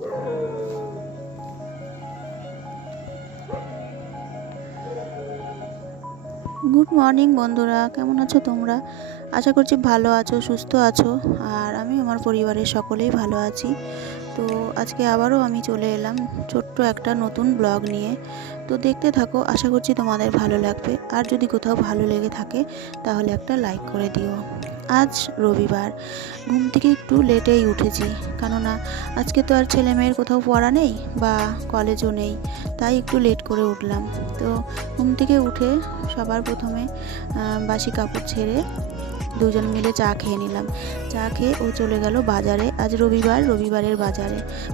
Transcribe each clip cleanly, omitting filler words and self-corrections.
Good morning বন্ধুরা, কেমন আছো তোমরা? আশা করছি ভালো আছো, সুস্থ আছো। আর আমি আমার পরিবারের সকলেই ভালো আছি। তো আজকে আবারও আমি চলে এলাম ছোট্ট একটা নতুন ব্লগ নিয়ে। তো দেখতে থাকো, আশা করছি তোমাদের ভালো লাগবে। আর যদি কোথাও ভালো লেগে থাকে তাহলে একটা লাইক করে দিও। আজ রবিবার, ঘুম থেকে একটু লেটেই উঠেছি, কেননা আজকে তো আর ছেলে মেয়ের কোথাও পড়া নেই বা কলেজও নেই, তাই একটু লেট করে উঠলাম। তো ঘুম থেকে উঠে সবার প্রথমে বাসি কাপড় ছেড়ে দুজন মিলে চা খেয়ে নিলাম। চা খেয়ে ও চলে গেল বাজারে, আজ রবিবারের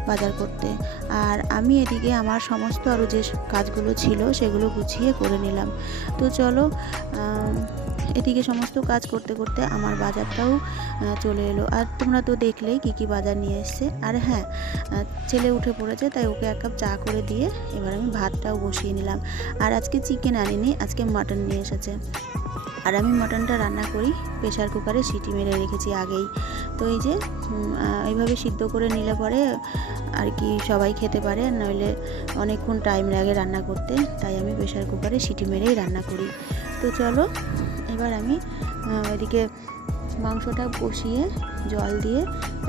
বাজার করতে। আর আমি এদিকে আমার সমস্ত আরও যে কাজগুলো ছিল সেগুলো গুছিয়ে করে নিলাম। তো চলো, এদিকে সমস্ত কাজ করতে করতে আমার বাজারটাও চলে এলো। আর তোমরা তো দেখলেই কী কী বাজার নিয়ে এসছে। আর হ্যাঁ, ছেলে উঠে পড়েছে, তাই ওকে এক কাপ চা করে দিয়ে এবার আমি ভাতটাও বসিয়ে নিলাম। আর আজকে চিকেন আনিনি, আজকে মাটন নিয়ে এসেছে। আর আমি মাটনটা রান্না করি প্রেশার কুকারে সিটি মেরে রেখেছি আগেই। তো এই যে এইভাবে সিদ্ধ করে নিলে পরে আর কি সবাই খেতে পারে, নইলে অনেকক্ষণ টাইম লাগে রান্না করতে, তাই আমি প্রেশার কুকারে সিটি মেরেই রান্না করি। তো চলো, এবার আমি এদিকে মাংসটা কষিয়ে জল দিয়ে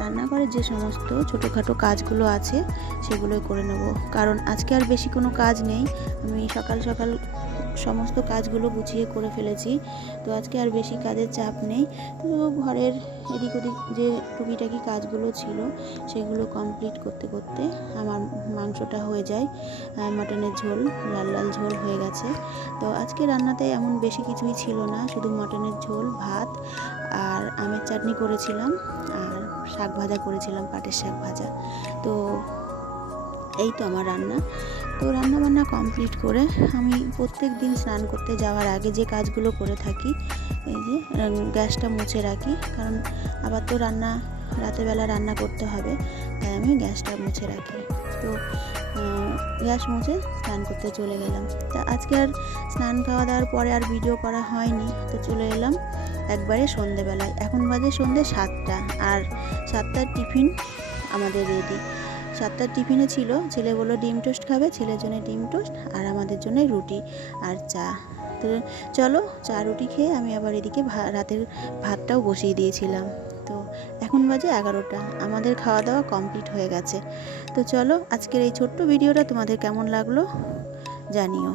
রান্না করে যে সমস্ত ছোটোখাটো কাজগুলো আছে সেগুলোই করে নেব। কারণ আজকে আর বেশি কোনো কাজ নেই, আমি সকাল সকাল সমস্ত কাজগুলো গুছিয়ে করে ফেলেছি। তো আজকে আর বেশি কাজের চাপ নেই। তো ঘরের এদিক ওদিক যে টুকিটাকি কাজগুলো ছিল সেগুলো কমপ্লিট করতে করতে আমার মাংসটা হয়ে যায়। মাটনের ঝোল, লাল লাল ঝোল হয়ে গেছে। তো আজকে রান্নাতে এমন বেশি কিছুই ছিল না, শুধু মাটনের ঝোল, ভাত আর আমের চাটনি করেছিলাম, আর শাক ভাজা করেছিলাম, পাটের শাক ভাজা। তো এই তো আমার রান্না। তো রান্নাবান্না কমপ্লিট করে আমি প্রত্যেক দিন স্নান করতে যাওয়ার আগে যে কাজগুলো করে থাকি, এই যে গ্যাসটা মুছে রাখি, কারণ আবার তো রাতেরবেলা রান্না করতে হবে, তাই আমি গ্যাসটা মুছে রাখি। তো গ্যাস মুছে স্নান করতে চলে গেলাম। তা আজকে আর স্নান খাওয়া দাওয়ার পরে আর ভিডিও করা হয়নি। তো চলে এলাম একবারে সন্ধেবেলায়। এখন বাজে সন্ধে 7টা, আর 7টার টিফিন আমাদের রেডি। 7টার টিফিনে ছিল, ছেলে বললো ডিম টোস্ট খাবে, ছেলের জন্য ডিম টোস্ট আর আমাদের জন্য রুটি আর চা। তো চলো, চা রুটি খেয়ে আমি আবার এদিকে রাতের ভাতটাও বসিয়ে দিয়েছিলাম। তো এখন বাজে 11টা, আমাদের খাওয়া দাওয়া কমপ্লিট হয়ে গেছে। তো চলো, আজকের এই ছোট্ট ভিডিওটা তোমাদের কেমন লাগলো জানিও।